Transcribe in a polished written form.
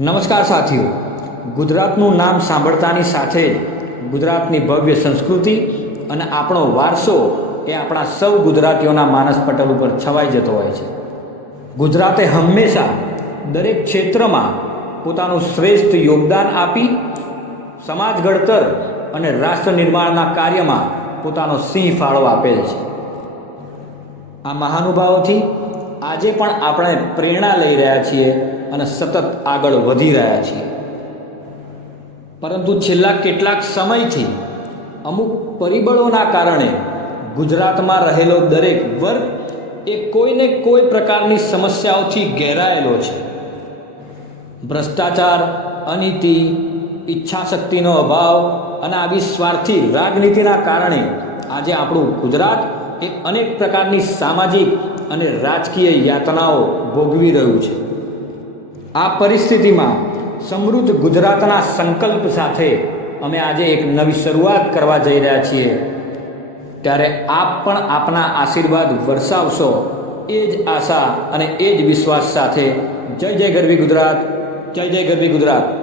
નમસ્કાર સાથીઓ, ગુજરાતનું નામ સાંભળતાની સાથે જ ગુજરાતની ભવ્ય સંસ્કૃતિ અને આપણો વારસો એ આપણા સૌ ગુજરાતીઓના માનસ પટલ ઉપર છવાઈ જતો હોય છે. ગુજરાતે હંમેશા દરેક ક્ષેત્રમાં પોતાનું શ્રેષ્ઠ યોગદાન આપી સમાજ ઘડતર અને રાષ્ટ્ર નિર્માણના કાર્યમાં પોતાનો સિંહ ફાળો આપેલ છે. આ મહાનુભાવોથી આજે પણ આપણે પ્રેરણા લઈ રહ્યા છીએ અને સતત આગળ વધી રહ્યા છીએ. પરંતુ છેલ્લા કેટલાક સમયથી અમુક પરિબળોના કારણે ગુજરાતમાં રહેલો દરેક વર્ગ એ કોઈને કોઈ પ્રકારની સમસ્યાઓથી ઘેરાયેલો છે. ભ્રષ્ટાચાર, અનીતિ, ઈચ્છાશક્તિનો અભાવ અને આવી સ્વાર્થી રાજનીતિના કારણે આજે આપણું ગુજરાત એ અનેક પ્રકારની સામાજિક અને રાજકીય યાતનાઓ ભોગવી રહ્યું છે. આ પરિસ્થિતિમાં સમૃદ્ધ ગુજરાતના સંકલ્પ સાથે અમે આજે એક નવી શરૂઆત કરવા જઈ રહ્યા છીએ. ત્યારે આપ પણ આપના આશીર્વાદ વરસાવશો એ જ આશા અને એ જ વિશ્વાસ સાથે જય જય ગરવી ગુજરાત, જય જય ગરવી ગુજરાત.